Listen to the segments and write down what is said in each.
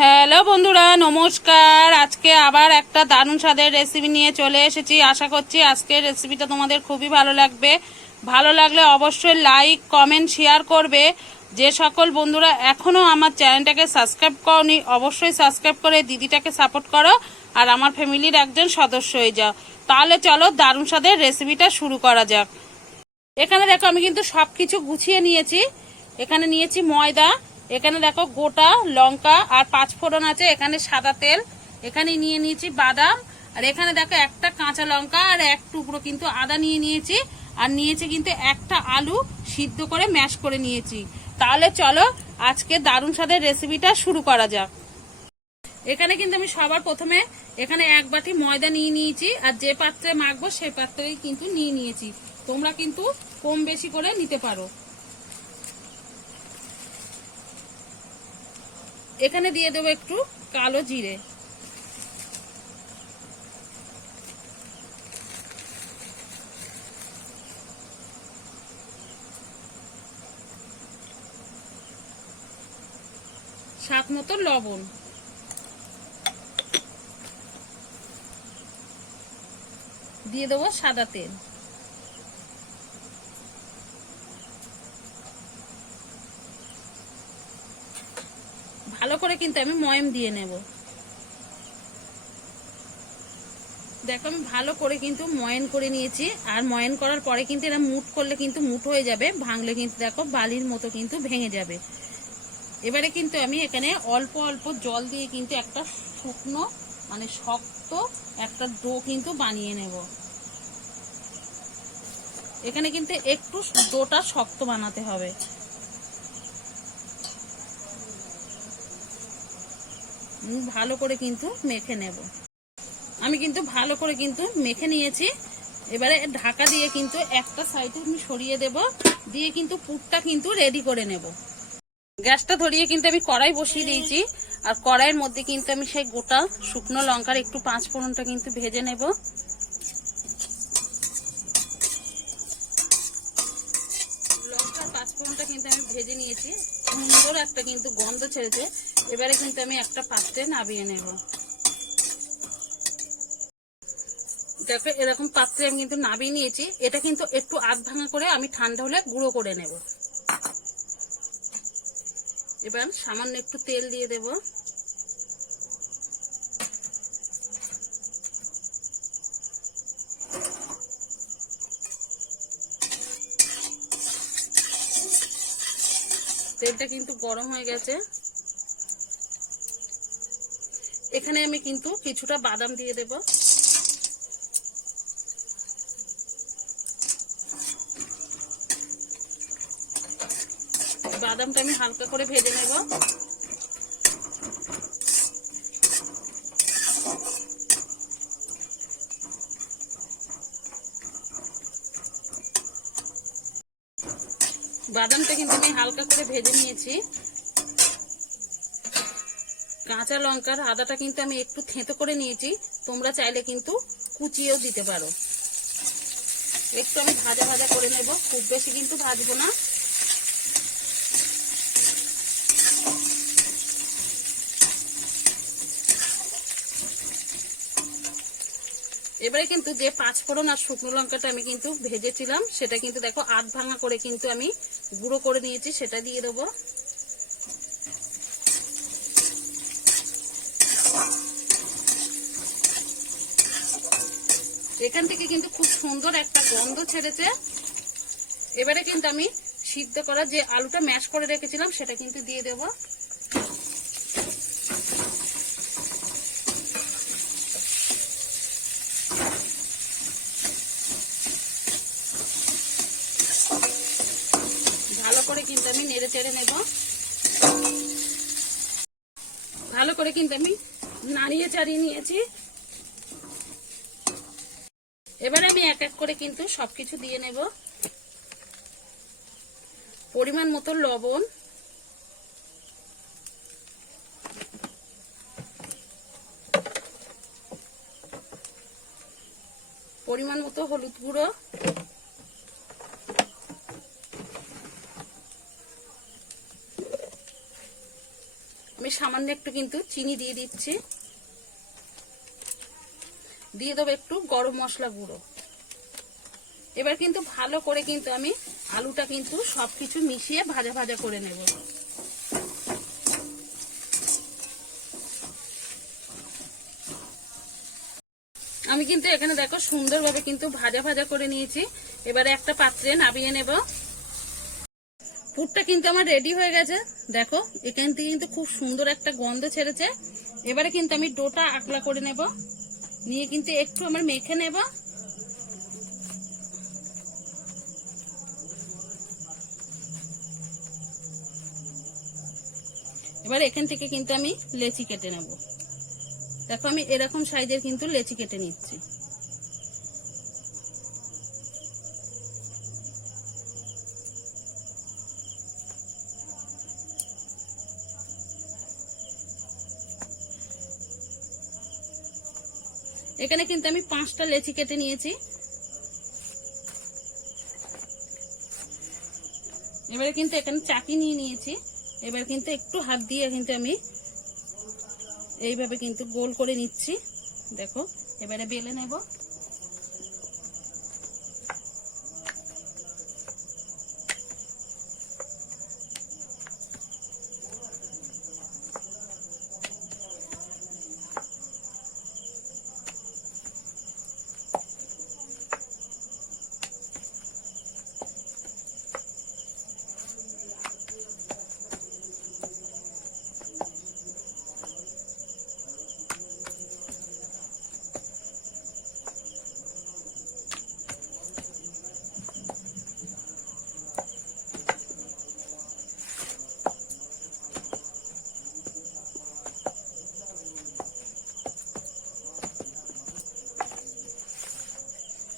Hello বন্ধুরা, নমস্কার। আজকে আবার একটা দারুণ স্বাদের রেসিপি নিয়ে চলে এসেছি। আশা করছি আজকের রেসিপিটা তোমাদের খুবই ভালো লাগবে। ভালো লাগলে অবশ্যই লাইক কমেন্ট শেয়ার করবে। যে সকল বন্ধুরা এখনও আমার চ্যানেলটাকে সাবস্ক্রাইব করনি, অবশ্যই সাবস্ক্রাইব করে দিদিটাকে সাপোর্ট করো আর আমার ফ্যামিলির একজন সদস্য হয়ে যাও। তাহলে চলো দারুণ স্বাদের রেসিপিটা শুরু করা যাক। এখানে দেখো আমি কিন্তু সব কিছু গুছিয়ে নিয়েছি। এখানে নিয়েছি ময়দা এখানে দেখো গোটা লঙ্কা আর পাঁচ ফোড়ন আছে, এখানে সাদা তেল, এখানে নিয়ে নিয়েছি বাদাম, আর এখানে দেখো একটা কাঁচা লঙ্কা আর এক টুকরো কিন্তু আদা নিয়ে নিয়েছি, আর নিয়েছি কিন্তু একটা আলু সিদ্ধ করে ম্যাশ করে নিয়েছি। তাহলে চলো আজকে দারুণ স্বাদের রেসিপিটা শুরু করা যাক। এখানে কিন্তু আমি সবার প্রথমে এখানে এক বাটি ময়দা নিয়ে নিয়েছি, আর যে পাত্রে মাখবো সেই পাত্রেই কিন্তু নিয়ে নিয়েছি। তোমরা কিন্তু কম বেশি করে নিতে পারো। এখানে দিয়ে দেবো একটু কালো জিরে। স্বাদ মতো লবণ। দিয়ে দেবো সাদা তেল। ভালো করে কিন্তু আমি ময়ম দিয়ে নেব। দেখো আমি ভালো করে কিন্তু ময়ন করে নিয়েছি। আর ময়ন করার পরে কিন্তু এটা মুট করলে কিন্তু মুট হয়ে যাবে, ভাঙলে কিন্তু দেখো বালির মতো কিন্তু ভেঙে যাবে। এবারে কিন্তু আমি এখানে অল্প অল্প জল দিয়ে কিন্তু একটা শুকনো মানে শক্ত একটা ডো কিন্তু বানিয়ে নেব। এখানে কিন্তু একটু ডোটা শক্ত বানাতে হবে। ভালো করে কিন্তু মেখে নেব। আমি কিন্তু ভালো করে কিন্তু মেখে নিয়েছি। এবারে ঢাকা দিয়ে কিন্তু একটা সাইডে আমি সরিয়ে দেব, দিয়ে কিন্তু পুরটা কিন্তু রেডি করে নেব। গ্যাসটা ধরিয়ে কিন্তু আমি কড়াই বসিয়ে দিয়েছি, আর কড়াইয়ের মধ্যে কিন্তু আমি সেই গোটা শুকনো লঙ্কার একটু পাঁচ ফোড়নটা কিন্তু ভেজে নেব। লঙ্কার পাঁচ ফোড়নটা কিন্তু আমি ভেজে নিয়েছি। সুন্দর একটা কিন্তু গন্ধ ছেড়েছে। এবারে কিন্তু আমি একটা পাত্রে নামিয়ে নেব। দেখো, এরকম পাত্রে আমি কিন্তু নামিয়ে নিয়েছি। এটা কিন্তু একটু আধ ভাঙা করে আমি ঠান্ডা হলে গুঁড়ো করে নেব। এবার সামান্য একটু তেল দিয়ে দেব। তেলটা কিন্তু গরম হয়ে গেছে। এখানে আমি কিন্তু কিছুটা বাদাম দিয়ে দেব। বাদামটা আমি হালকা করে ভেজে নেব। বাদামটা কিন্তু আমি হালকা করে ভেজে নিয়েছি। কাঁচা লঙ্কার আদাটা কিন্তু আমি একটু থেঁতো করে নিয়েছি। তোমরা চাইলে কিন্তু কুচিয়েও দিতে পারো। একটু আমি ভাজা ভাজা করে নেব। খুব বেশি কিন্তু ভাজবো না। এবারে কিন্তু যে পাঁচ ফোড়ন আর শুকনো লঙ্কাটা আমি কিন্তু ভেজেছিলাম, সেটা কিন্তু দেখো আধ ভাঙা করে কিন্তু আমি গুঁড়ো করে নিয়েছি, সেটা দিয়ে দেবো। এখান থেকে কিন্তু খুব সুন্দর একটা গন্ধ ছেড়েছে। এবারে কিন্তু আমি সিদ্ধ করা যে আলুটা ম্যাশ করে রেখেছিলাম, সেটা কিন্তু দিয়ে দেব। করে কিন্তু আমি নাড়িয়ে চাড়িয়ে নিয়েছি। এবারে আমি এক এক করে কিন্তু সবকিছু দিয়ে নেব। পরিমাণ মতো লবণ। পরিমাণ মতো হলুদ গুঁড়ো। সামান্য একটু কিন্তু চিনি দিয়ে দিচ্ছি। দিয়ে দেবো একটু গরম মশলা গুঁড়ো। এবার কিন্তু ভালো করে কিন্তু আমি আলুটা কিন্তু সবকিছু মিশিয়ে ভাজা ভাজা করে নেব। আমি কিন্তু এখানে দেখো সুন্দরভাবে কিন্তু ভাজা ভাজা করে নিয়েছি। এবারে একটা পাত্রে নামিয়ে নেব। পুরটা কিন্তু আমার রেডি হয়ে গেছে। দেখো, এখান থেকে কিন্তু খুব সুন্দর একটা গন্ধ ছেড়েছে। এবারে কিন্তু আমি ডোটা আকলা করে নেব। নিয়ে কিন্তু একটু আমার মেখে নেব। এবার এখান থেকে কিন্তু আমি লেচি কেটে নেব। দেখো, আমি এরকম সাইজের কিন্তু লেচি কেটে নিচ্ছি। এখানে কিন্তু আমি পাঁচটা লেচি কেটে নিয়েছি। এবারে কিন্তু এখানে চাকি নিয়ে নিয়েছি। এবার কিন্তু একটু হাত দিয়ে কিন্তু আমি এইভাবে কিন্তু গোল করে নিচ্ছি। দেখো, এবারে বেলে নেব।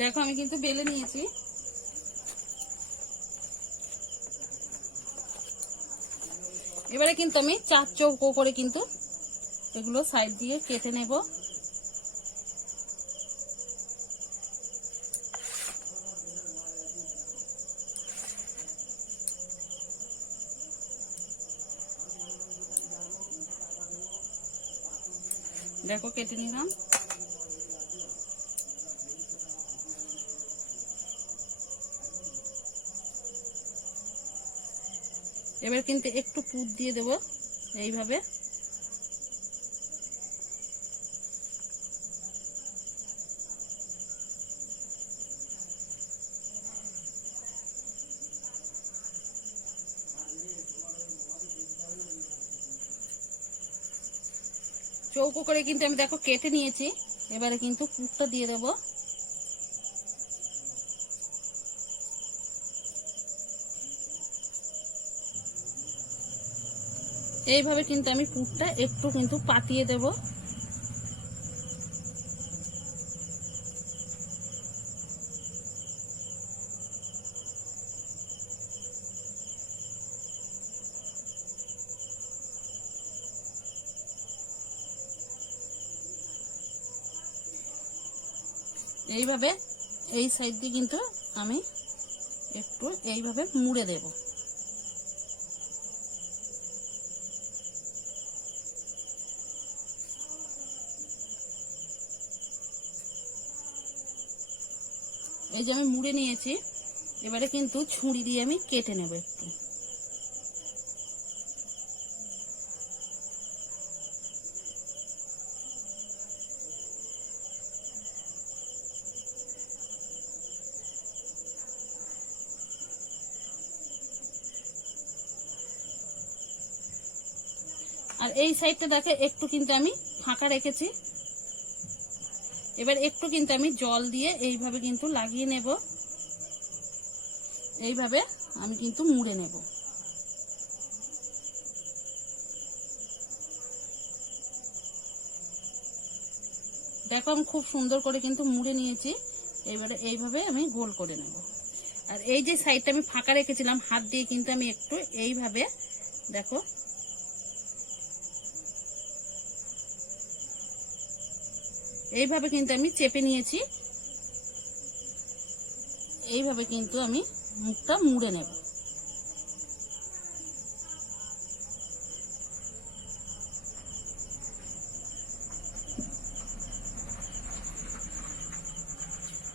দেখো, আমি কিন্তু বেলে নিয়েছি। এবারে কিন্তু আমি চার চৌকো করে কিন্তু এগুলো সাইড দিয়ে কেটে নেব। দেখো, কেটে নিলাম। এবার কিন্তু একটু পুর দিয়ে দেব এইভাবে। চৌকো করে কিন্তু আমি দেখো কেটে নিয়েছি। এবারে কিন্তু পুরটা দিয়ে দেবো। এইভাবে কিন্তু আমি পুরটা একটু কিন্তু পাতিয়ে দেব। এইভাবে এই সাইড দিয়ে কিন্তু আমি একটু এইভাবে মুড়ে দেবো। এই যে আমি মুড়ে নিয়েছি, এবারে কিন্তু ছুরি দিয়ে আমি কেটে নেব একটু। আর এই সাইডটা দেখে একটু কিন্তু আমি ফাঁকা রেখেছি। এবার একটু কিন্তু আমি জল দিয়ে এইভাবে কিন্তু লাগিয়ে নেব। এইভাবে আমি কিন্তু মুড়ে নেব। দেখো আমি খুব সুন্দর করে কিন্তু মুড়ে নিয়েছি। এবারে এইভাবে আমি গোল করে নেব। আর এই যে সাইডটা আমি ফাঁকা রেখেছিলাম, হাত দিয়ে কিন্তু আমি একটু এইভাবে, দেখো এইভাবে কিন্তু আমি চেপে নিয়েছি। এইভাবে কিন্তু আমি মুখটা মুড়ে নেব।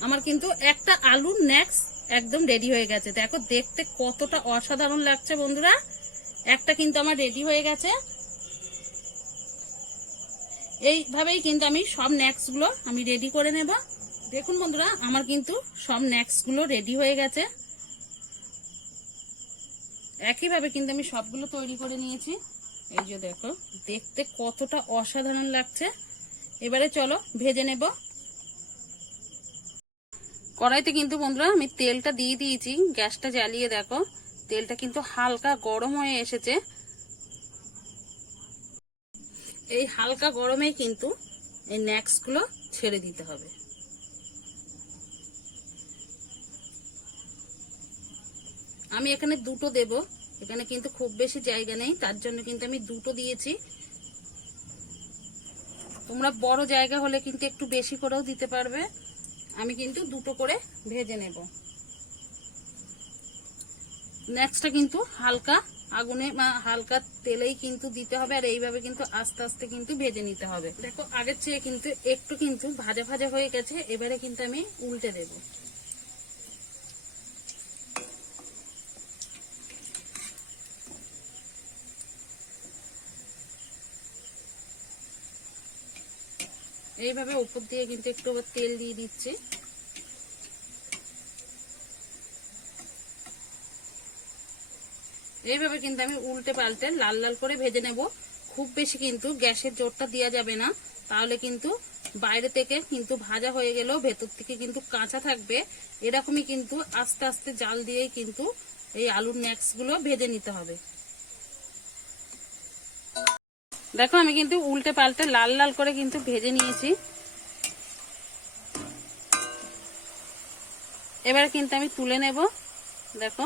আমার কিন্তু একটা আলুর নেক্স একদম রেডি হয়ে গেছে। দেখো, দেখতে কতটা অসাধারণ লাগছে বন্ধুরা। একটা কিন্তু আমার রেডি হয়ে গেছে। এইভাবেই কিন্তু আমি সব নেক্সগুলো আমি রেডি করে নেব। দেখুন বন্ধুরা, আমার কিন্তু সব নেক্সগুলো রেডি হয়ে গেছে। একইভাবে কিন্তু আমি সবগুলো তৈরি করে নিয়েছি। এই যে দেখো, দেখতে কতটা অসাধারণ লাগছে। এবারে চলো ভেজে নেব। কড়াইতে কিন্তু বন্ধুরা, আমি তেলটা দিয়ে দিয়েছি। গ্যাসটা জ্বালিয়ে দেখো, তেলটা কিন্তু হালকা গরম হয়ে এসেছে। এই হালকা গরমে কিন্তু এই ন্যাক্সগুলো ছেড়ে দিতে হবে। আমি এখানে দুটো দেব, এখানে কিন্তু খুব বেশি জায়গা নেই, তার জন্য কিন্তু আমি দুটো দিয়েছি। তোমরা বড় জায়গা হলে কিন্তু একটু বেশি করেও দিতে পারবে। আমি কিন্তু দুটো করে ভেজে নেব। নেক্সটটা কিন্তু হালকা আগুনে হালকা তেলেই কিন্তু দিতে হবে আর এইভাবে কিন্তু আস্তে আস্তে কিন্তু ভেজে নিতে হবে। দেখো, আগের চেয়ে কিন্তু একটু কিন্তু ভাজা ভাজা হয়ে গেছে, এবারে কিন্তু আমি উল্টে দেব। এইভাবে উপর দিয়ে কিন্তু একটু তেল দিয়ে দিচ্ছি। এইভাবে কিন্তু আমি উল্টে পাল্টে লাল লাল করে ভেজে নেব। খুব বেশি কিন্তু গ্যাসের জোরটা দেওয়া যাবে না। তাহলে কিন্তু বাইরে থেকে কিন্তু ভাজা হয়ে গেলেও ভেতর থেকে কিন্তু কাঁচা থাকবে। এরকমই কিন্তু আস্তে আস্তে জাল দিয়েই কিন্তু এই আলুর ন্যাক্সগুলো ভেজে নিতে হবে। দেখো, আমি কিন্তু উল্টে পাল্টে লাল লাল করে কিন্তু ভেজে নিয়েছি। এবার কিন্তু আমি তুলে নেব। দেখো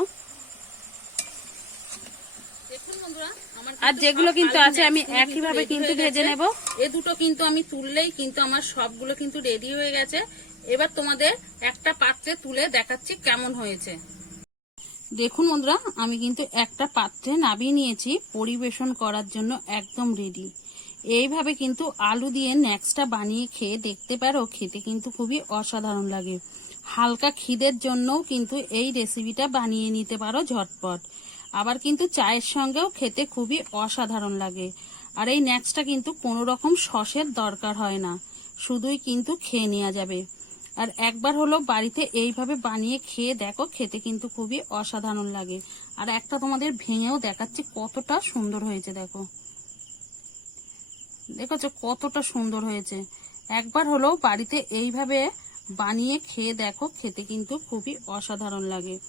আর যেগুলো কিন্তু আছে আমি একইভাবে কিন্তু ভেজে নেব। এ দুটো কিন্তু আমি তুললেই কিন্তু আমার সবগুলো কিন্তু রেডি হয়ে গেছে। এবার তোমাদের একটা পাত্রে তুলে দেখাচ্ছি কেমন হয়েছে। দেখুন বন্ধুরা আমি কিন্তু একটা পাত্রে নাবিয়ে নিয়েছি পরিবেশন করার জন্য একদম রেডি এইভাবে কিন্তু আলু দিয়ে নেক্সটটা বানিয়ে খেয়ে দেখতে পারো খেতে কিন্তু খুবই অসাধারণ লাগে। হালকা খিদের জন্যও কিন্তু এই রেসিপিটা বানিয়ে নিতে পারো ঝটপট। আবার কিন্তু চায়ের সঙ্গেও খেতে খুবই অসাধারণ লাগে। আর এই নেক্সটটা কিন্তু কোনো রকম সসের দরকার হয় না। শুধুই কিন্তু খেয়ে নেওয়া যাবে। আর একবার হলো বাড়িতে এইভাবে বানিয়ে খেয়ে দেখো, খেতে কিন্তু খুবই অসাধারণ লাগে। আর একটা তোমাদের ভেঙেও দেখাচ্ছি, কতটা সুন্দর হয়েছে দেখো। দেখেছ কতটা সুন্দর হয়েছে। একবার হলো বাড়িতে এইভাবে বানিয়ে খেয়ে দেখো, খেতে কিন্তু খুবই অসাধারণ লাগে।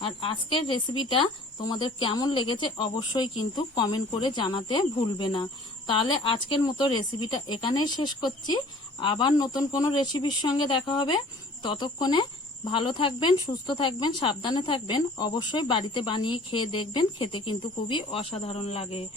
আর আজকের রেসিপিটা তোমাদের কেমন লেগেছে অবশ্যই কিন্তু কমেন্ট করে জানাতে ভুলবে না। তাহলে আজকের মতো রেসিপিটা এখানেই শেষ করছি। আবার নতুন কোনো রেসিপির সঙ্গে দেখা হবে। ততক্ষণে ভালো থাকবেন, সুস্থ থাকবেন, সাবধানে থাকবেন। অবশ্যই বাড়িতে বানিয়ে খেয়ে দেখবেন, খেতে কিন্তু খুবই অসাধারণ লাগে।